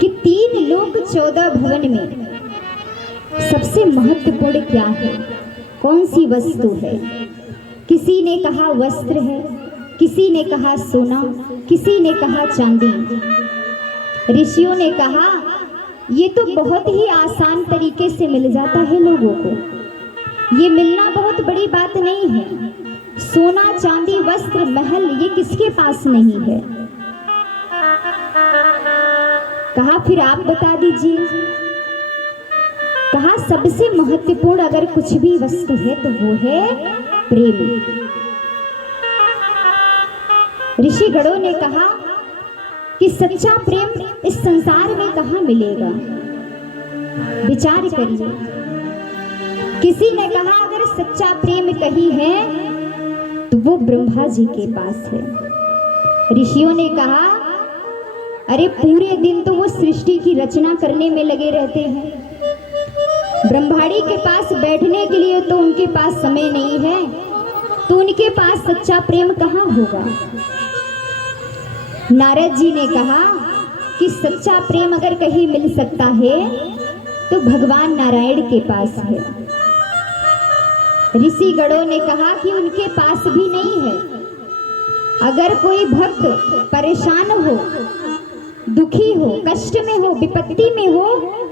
कि 3 लोक 14 भवन में सबसे महत्वपूर्ण क्या है, कौन सी वस्तु है। किसी ने कहा वस्त्र है, किसी ने कहा सोना, किसी ने कहा चांदी। ऋषियों ने कहा ये तो बहुत ही आसान तरीके से मिल जाता है लोगों को, ये मिलना बहुत बड़ी बात नहीं है। सोना चांदी वस्त्र महल ये किसके पास नहीं है। कहा फिर आप बता दीजिए। कहा सबसे महत्वपूर्ण अगर कुछ भी वस्तु है तो वो है प्रेम। ऋषि गणों ने कहा कि सच्चा प्रेम इस संसार में कहाँ मिलेगा, विचार करिए। किसी ने कहा अगर सच्चा प्रेम कहीं है तो वो ब्रह्मा जी के पास है। ऋषियों ने कहा अरे पूरे दिन तो वो सृष्टि की रचना करने में लगे रहते हैं, ब्रह्मांडी के पास बैठने के लिए तो उनके पास समय नहीं है, तो उनके पास सच्चा प्रेम कहाँ होगा। नारद जी ने कहा कि सच्चा प्रेम अगर कहीं मिल सकता है तो भगवान नारायण के पास है। ऋषि गणों ने कहा कि उनके पास भी नहीं है। अगर कोई भक्त परेशान हो, दुखी हो, कष्ट में हो, विपत्ति में हो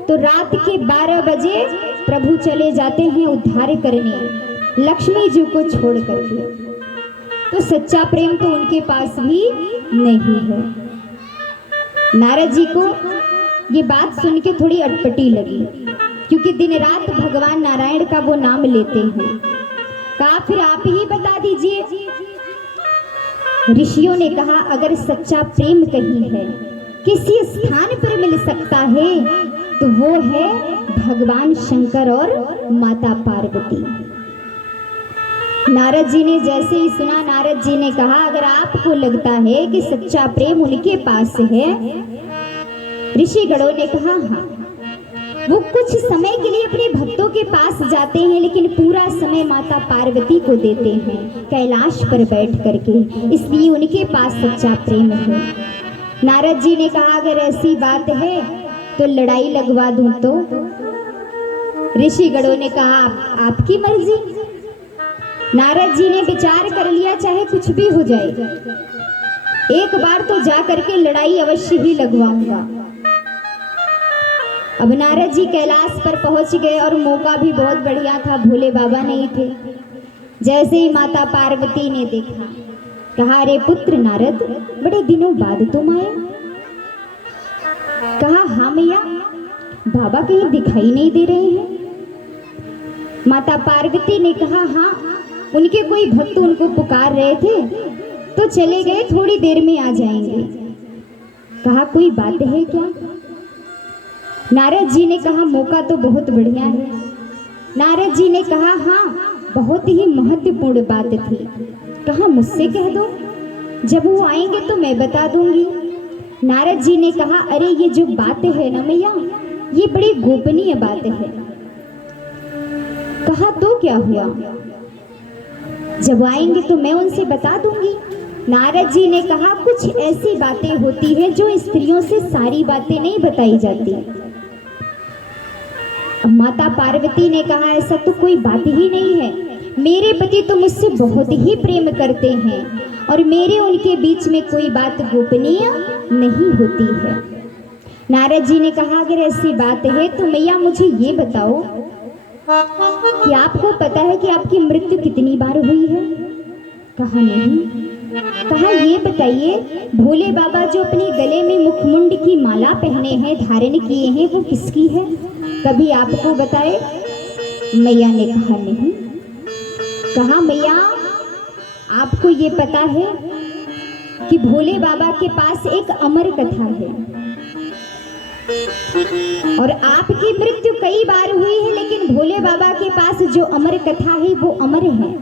तो रात के 12 बजे प्रभु चले जाते हैं उद्धार करने, लक्ष्मी जी को छोड़ करके। तो सच्चा प्रेम तो उनके पास भी नहीं है। नारद जी को ये बात सुन के थोड़ी अटपटी लगी, क्योंकि दिन रात भगवान नारायण का वो नाम लेते हैं। कहा फिर आप ही बता दीजिए। ऋषियों ने कहा अगर सच्चा प्रेम कहीं है, किसी स्थान पर मिल सकता है तो वो है भगवान शंकर और माता पार्वती। नारद जी ने जैसे ही सुना, नारद जी ने कहा अगर आपको लगता है कि सच्चा प्रेम उनके पास है। ऋषि गणों ने कहा हाँ, वो कुछ समय के लिए अपने भक्तों के पास जाते हैं, लेकिन पूरा समय माता पार्वती को देते हैं कैलाश पर बैठ करके, इसलिए उनके पास सच्चा प्रेम है। नारद जी ने कहा अगर ऐसी बात है तो लड़ाई लगवा दूं तो। ऋषि गणों ने कहा आपकी मर्जी। नारद जी ने विचार कर लिया चाहे कुछ भी हो जाए, एक बार तो जा करके लड़ाई अवश्य ही लगवाऊंगा। अब नारद जी कैलाश पर पहुंच गए और मौका भी बहुत बढ़िया था, भोले बाबा नहीं थे। जैसे ही माता पार्वती ने देखा, कहा अरे पुत्र नारद, बड़े दिनों बाद तुम आए। कहा हाँ मैया, बाबा कहीं दिखाई नहीं दे रहे हैं। माता पार्वती ने कहा हाँ, उनके कोई भक्त उनको पुकार रहे थे तो चले गए, थोड़ी देर में आ जाएंगे। कहा कोई बात है क्या। नारद जी ने कहा मौका तो बहुत बढ़िया है। नारद जी ने कहा हाँ, बहुत ही महत्वपूर्ण बात थी। कहा मुझसे कह दो, जब वो आएंगे तो मैं बता दूंगी। नारद जी ने कहा अरे ये जो बात है ना मैया, ये बड़ी गोपनीय बात है। कहा तो क्या हुआ, जब आएंगे तो मैं उनसे बता दूंगी। नारद जी ने कहा कुछ ऐसी बातें होती हैं जो स्त्रियों से सारी बातें नहीं बताई जाती। माता पार्वती ने कहा ऐसा तो कोई बात ही नहीं है, मेरे पति तो मुझसे बहुत ही प्रेम करते हैं और मेरे उनके बीच में कोई बात गोपनीय नहीं होती है। नारद जी ने कहा अगर ऐसी बात है तो मैया मुझे ये बताओ कि आपको पता है कि आपकी मृत्यु कितनी बार हुई है। कहा नहीं। कहा ये बताइए, भोले बाबा जो अपने गले में मुखमुंड की माला पहने हैं, धारण किए हैं, वो किसकी है, कभी आपको बताए। मैया ने कहा नहीं। कहा मैया आपको ये पता है कि भोले बाबा के पास एक अमर कथा है और आपकी मृत्यु कई बार हुई है, लेकिन भोले बाबा के पास जो अमर कथा है वो अमर है।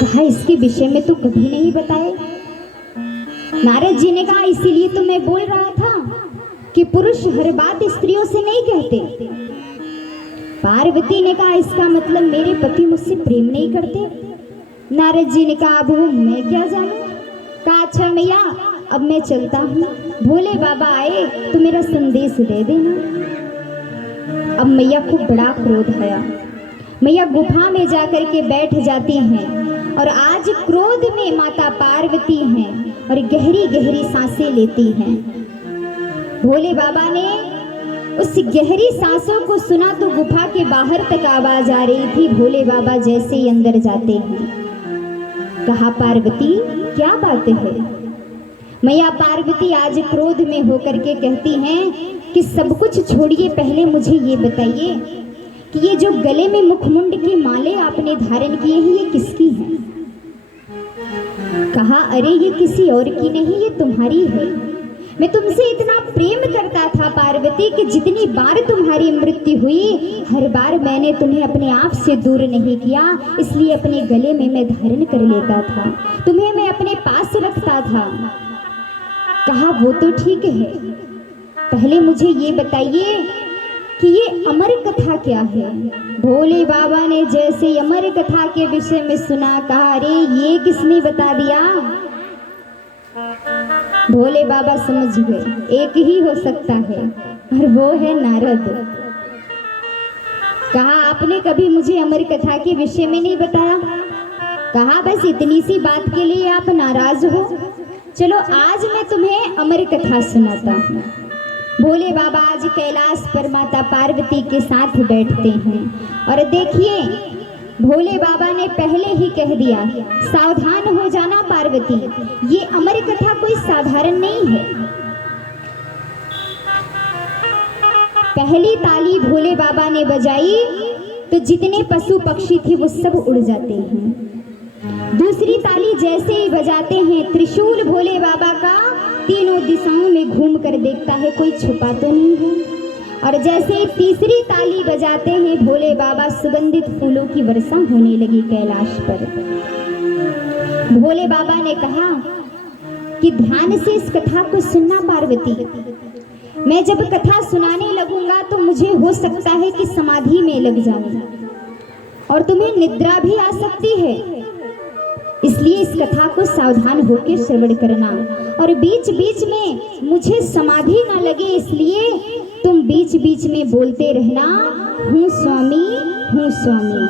कहा इसके विषय में तो कभी नहीं बताए। नारद जी ने कहा इसीलिए तो मैं बोल रहा था कि पुरुष हर बात स्त्रियों से नहीं कहते। पार्वती ने कहा इसका मतलब मेरे पति मुझसे प्रेम नहीं करते। नारद जी ने कहा अब वो मैं क्या जानूं। कहा अच्छा मैया अब मैं चलता हूँ, भोले बाबा आए तो मेरा संदेश दे देना। अब मैया को बड़ा क्रोध आया। मैया गुफा में जाकर के बैठ जाती हैं और आज क्रोध में माता पार्वती हैं और गहरी गहरी सांसें लेती हैं। भोले बाबा ने उस गहरी सांसों को सुना तो गुफा के बाहर तक आवाज आ रही थी। भोले बाबा जैसे ही अंदर जाते हैं, कहा पार्वती क्या बात है? मैया पार्वती आज क्रोध में होकर के कहती हैं कि सब कुछ छोड़िए, पहले मुझे ये बताइए कि ये जो गले में मुखमुंड की माले आपने धारण किए हैं ये किसकी है? कहा अरे ये किसी और की नहीं, ये तुम्हारी है। मैं तुमसे इतना प्रेम करता था पार्वती कि जितनी बार तुम्हारी मृत्यु हुई हर बार मैंने तुम्हें अपने आप से दूर नहीं किया, इसलिए अपने गले में मैं धारण कर लेता था, तुम्हें मैं अपने पास रखता था। कहा वो तो ठीक है, पहले मुझे ये बताइए कि ये अमर कथा क्या है? भोले बाबा ने जैसे अमर कथा के विषय में सुना, कहा अरे ये किसने बता दिया? भोले बाबा समझ गए एक ही हो सकता है और वो है नारद। कहा आपने कभी मुझे अमर कथा के विषय में नहीं बताया। कहा बस इतनी सी बात के लिए आप नाराज हो? चलो आज मैं तुम्हें अमर कथा सुनाता हूँ। भोले बाबा आज कैलाश पर माता पार्वती के साथ बैठते हैं और देखिए भोले बाबा ने पहले ही कह दिया सावधान हो जाना पार्वती, ये अमर कथा कोई साधारण नहीं है। पहली ताली भोले बाबा ने बजाई तो जितने पशु पक्षी थे वो सब उड़ जाते हैं। दूसरी ताली जैसे ही बजाते हैं त्रिशूल भोले बाबा का तीनों दिशाओं में घूम कर देखता है कोई छुपा तो नहीं है। और जैसे ही तीसरी ताली बजाते हैं भोले बाबा सुगंधित फूलों की वर्षा होने लगी कैलाश पर। भोले बाबा ने कहा कि ध्यान से इस कथा को सुनना पार्वती, मैं जब कथा सुनाने लगूंगा तो मुझे हो सकता है कि समाधि में लग जाऊं और तुम्हें निद्रा भी आ सकती है, इसलिए इस कथा को सावधान होकर श्रवण करना और बीच बीच में मुझे समाधि ना लगे इसलिए तुम बीच बीच में बोलते रहना हूँ स्वामी हूँ स्वामी।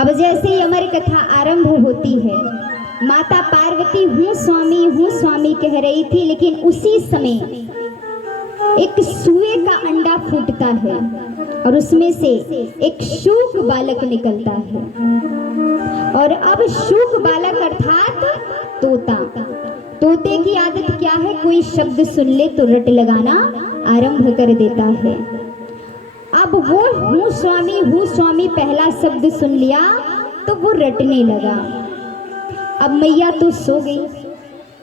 अब जैसे ही अमर कथा आरंभ होती है माता पार्वती हूँ स्वामी कह रही थी, लेकिन उसी समय एक सुए का अंडा फूटता है और उसमें से एक शूक बालक निकलता है। और अब शूक बालक अर्थात तोता। तोते की आदत क्या है, कोई शब्द सुन ले तो रट लगाना आरंभ कर देता है। अब वो हूँ स्वामी पहला शब्द सुन लिया तो वो रटने लगा। अब मैया तो सो गई,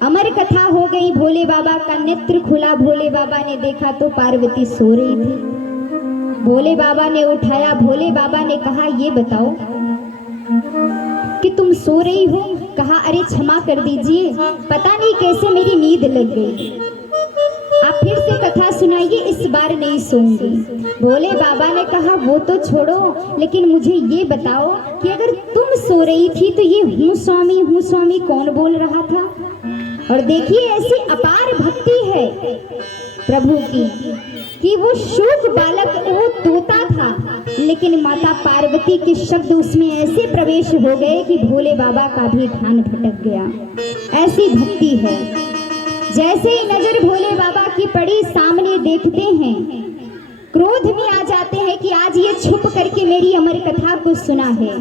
अमर कथा हो गई, भोले बाबा का नेत्र खुला, भोले बाबा ने देखा तो पार्वती सो रही थी। भोले बाबा ने उठाया, भोले बाबा ने कहा ये बताओ कि तुम सो रही हो? कहा अरे क्षमा कर दीजिए, पता नहीं कैसे मेरी नींद लग गई, आप फिर से कथा सुनाइए, इस बार नहीं सोऊंगी। भोले बाबा ने कहा वो तो छोड़ो, लेकिन मुझे ये बताओ कि अगर तुम सो रही थी तो ये हूँ स्वामी कौन बोल रहा था? और देखिए ऐसी अपार भक्ति है प्रभु की कि वो शूक बालक वो तोता था, लेकिन माता पार्वती के शब्द उसमें ऐसे प्रवेश हो गए कि भोले बाबा का भी ध्यान भटक गया। ऐसी भक्ति है। जैसे ही नजर भोले बाबा की पड़ी, सामने देखते हैं, क्रोध में आ जाते हैं कि आज ये छुप करके मेरी अमर कथा को सुना है,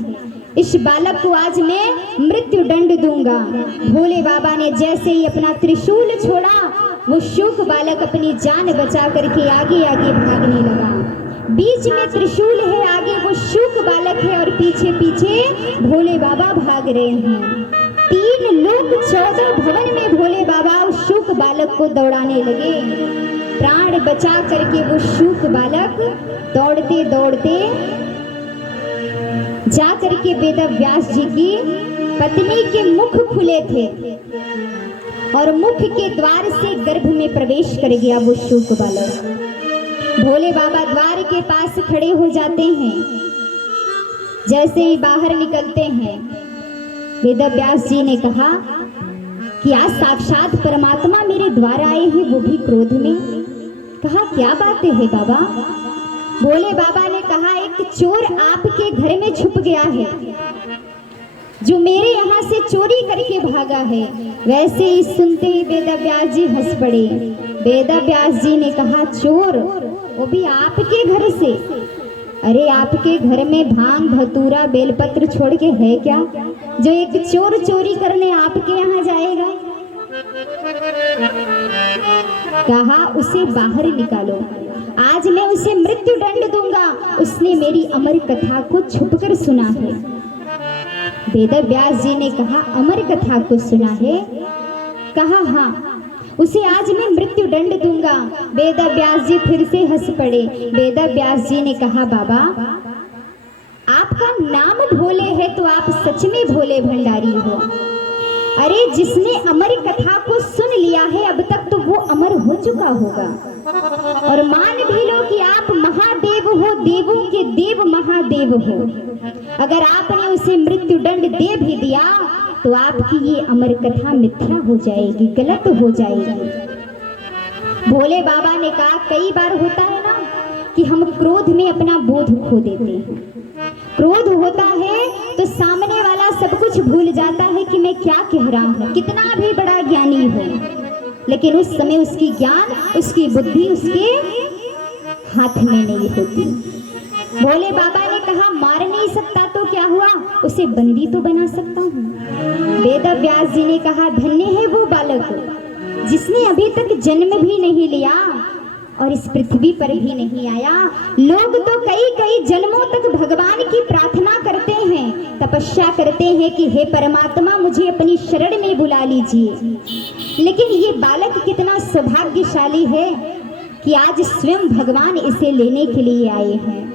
इस बालक को आज मैं मृत्यु दंड दूंगा। भोले बाबा ने जैसे ही अपना त्रिशूल छोड़ा, वो शूक बालक अपनी जान बचा करके आगे आगे भागने लगा। बीच में त्रिशूल है, आगे वो शूक बालक है और पीछे पीछे भोले बाबा भाग रहे हैं। 3 लोक 14 भवन में भोले बाबा उस शूक बालक को दौड़ाने लगे। प्राण बचा करके वो शूक बालक दौड़ते दौड़ते जा करके वेद व्यास जी की पत्नी के मुख खुले थे और मुख के द्वार से गर्भ में प्रवेश कर गया वो शूक बालक। भोले बाबा द्वार के पास खड़े हो जाते हैं। जैसे ही बाहर निकलते हैं वेद व्यास जी ने कहा कि आज साक्षात परमात्मा मेरे द्वार आए हैं, वो भी क्रोध में। कहा क्या बात है बाबा? भोले बाबा ने कहा एक चोर आपके घर में छुप गया है, जो मेरे यहाँ से चोरी करके भागा है। वैसे ही सुनते ही वेदव्यास जी हंस पड़े। वेदव्यास जी ने कहा चोर, वो भी आपके घर से? अरे आपके घर में भांग धतूरा बेलपत्र छोड़ के है क्या, जो एक चोर चोरी करने आपके यहाँ जाएगा? कहा उसे बाहर निकालो, आज मैं उसे मृत्यु दंड दूंगा, उसने मेरी अमर कथा को छुपकर सुना है। वेदव्यास जी ने कहा अमर कथा को सुना है? कहा हाँ, उसे आज मैं मृत्यु दंड दूंगा। वेदव्यास जी फिर से हंस पड़े। वेदव्यास जी ने कहा बाबा आपका नाम भोले है तो आप सच में भोले भंडारी हो। अरे जिसने अमर कथा को सुन लिया है अब तक तो वो अमर हो चुका होगा। और मान भी लो कि आप महादेव हो, देवों के देव महादेव हो। अगर आपने उसे मृत्यु दंड दे भी दिया तो आपकी ये अमर कथा मिथ्या हो जाएगी, गलत हो जाएगी। भोले बाबा ने कहा कई बार होता है ना कि हम क्रोध में अपना बोध खो देते हैं। क्रोध होता है तो सामने वाला सब कुछ भूल जाता है कि मैं क्या कह रहा हूँ, कितना भी बड़ा ज्ञानी हो, लेकिन उस समय उसकी ज्ञान, उसकी बुद्धि उसके हाथ में नहीं होती। भोले बाबा ने कहा मार नहीं सकता तो क्या हुआ, उसे बंदी तो बना सकता हूँ। वेदव्यास जी ने कहा धन्य है वो बालक जिसने अभी तक जन्म भी नहीं लिया और इस पृथ्वी पर भी नहीं आया। लोग तो कई कई जन्मों तक भगवान की प्रार्थना करते हैं, तपस्या करते हैं कि हे परमात्मा मुझे अपनी शरण में बुला लीजिए, लेकिन ये बालक कितना सौभाग्यशाली है कि आज स्वयं भगवान इसे लेने के लिए आए हैं।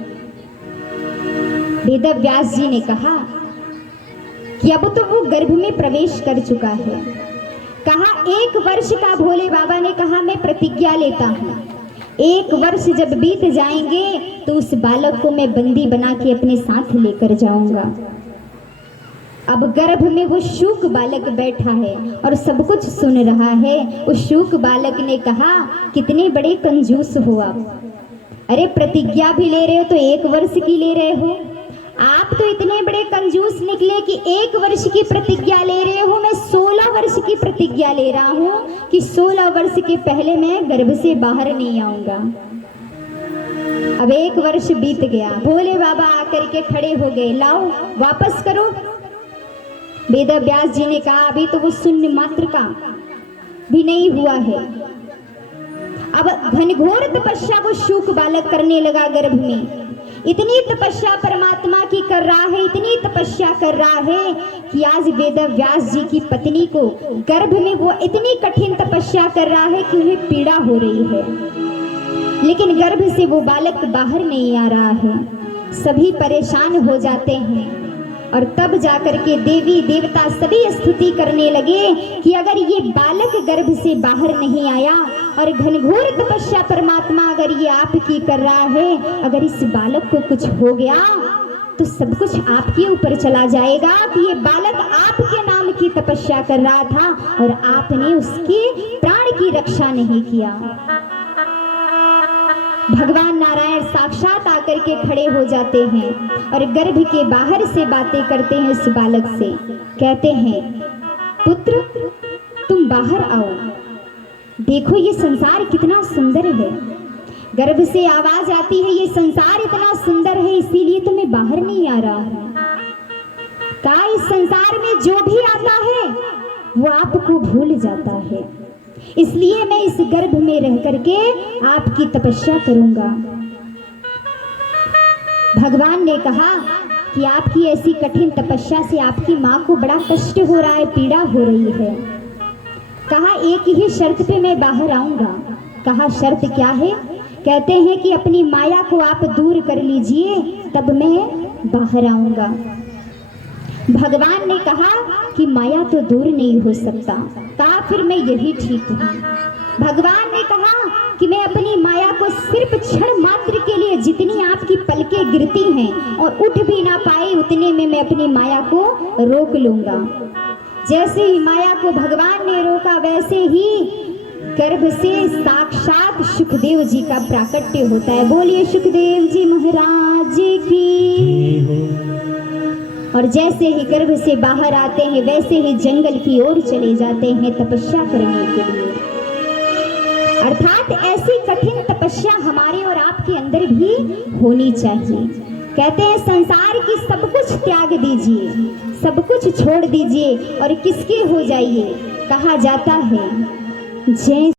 वेदव्यास जी ने कहा कि अब तो वो गर्भ में प्रवेश कर चुका है। कहा 1 वर्ष का, भोले बाबा ने कहा मैं प्रतिज्ञा लेता हूँ 1 वर्ष जब बीत जाएंगे तो उस बालक को मैं बंदी बना के अपने साथ लेकर जाऊंगा। अब गर्भ में वो शूक बालक बैठा है और सब कुछ सुन रहा है। उस शूक बालक ने कहा कितने बड़े कंजूस हो आप, अरे प्रतिज्ञा भी ले रहे हो तो 1 वर्ष की ले रहे हो। आप तो इतने बड़े कंजूस निकले कि 1 वर्ष की प्रतिज्ञा ले रहे हो, मैं 16 वर्ष की प्रतिज्ञा ले रहा हूँ कि 16 वर्ष के पहले मैं गर्भ से बाहर नहीं आऊंगा। अब 1 वर्ष बीत गया। भोले बाबा आकर के खड़े हो गए, लाओ वापस करो। वेदव्यास जी ने कहा अभी तो वो शून्य मात्र का भी नहीं हुआ है। अब घनघोर तपस्या वो शूक बालक करने लगा गर्भ में। इतनी तपस्या परमात्मा की कर रहा है, इतनी तपस्या कर रहा है कि आज वेदव्यास जी की पत्नी को गर्भ में वो इतनी कठिन तपस्या कर रहा है कि उन्हें पीड़ा हो रही है, लेकिन गर्भ से वो बालक बाहर नहीं आ रहा है। सभी परेशान हो जाते हैं और तब जाकर के देवी देवता सभी स्तुति करने लगे कि अगर ये बालक गर्भ से बाहर नहीं आया और घनघोर तपस्या परमात्मा अगर ये आपकी कर रहा है, अगर इस बालक को कुछ हो गया तो सब कुछ आपके ऊपर चला जाएगा कि ये बालक आपके नाम की तपस्या कर रहा था और आपने उसके प्राण की रक्षा नहीं किया। भगवान नारायण साक्षात आकर के खड़े हो जाते हैं और गर्भ के बाहर से बातें करते हैं उस बालक से। कहते हैं पुत्र तुम बाहर आओ, देखो ये संसार कितना सुंदर है। गर्भ से आवाज आती है ये संसार इतना सुंदर है इसीलिए तो मैं बाहर नहीं आ रहा हूँ। कहा इस संसार में जो भी आता है वो आपको भूल जाता है, इसलिए मैं इस गर्भ में रह करके आपकी तपस्या करूंगा। भगवान ने कहा कि आपकी ऐसी कठिन तपस्या से आपकी माँ को बड़ा कष्ट हो रहा है, पीड़ा हो रही है। कहा एक ही शर्त पे मैं बाहर आऊंगा। कहा शर्त क्या है? कहते हैं कि अपनी माया को आप दूर कर लीजिए तब मैं बाहर आऊंगा। भगवान ने कहा कि माया तो दूर नहीं हो सकता। कहा फिर मैं यही ठीक हूँ। भगवान ने कहा कि मैं अपनी माया को सिर्फ क्षण मात्र के लिए, जितनी आपकी पलकें गिरती हैं और उठ भी ना पाए उतने में मैं अपनी माया को रोक लूंगा। जैसे ही माया को भगवान ने रोका, वैसे ही गर्भ से साक्षात सुखदेव जी का प्राकट्य होता है। बोलिए सुखदेव जी महाराज की। और जैसे ही गर्भ से बाहर आते हैं, वैसे ही जंगल की ओर चले जाते हैं तपस्या करने के लिए। अर्थात ऐसी कठिन तपस्या हमारे और आपके अंदर भी होनी चाहिए। कहते हैं संसार की सब कुछ त्याग दीजिए, सब कुछ छोड़ दीजिए और किसके हो जाइए। कहा जाता है जय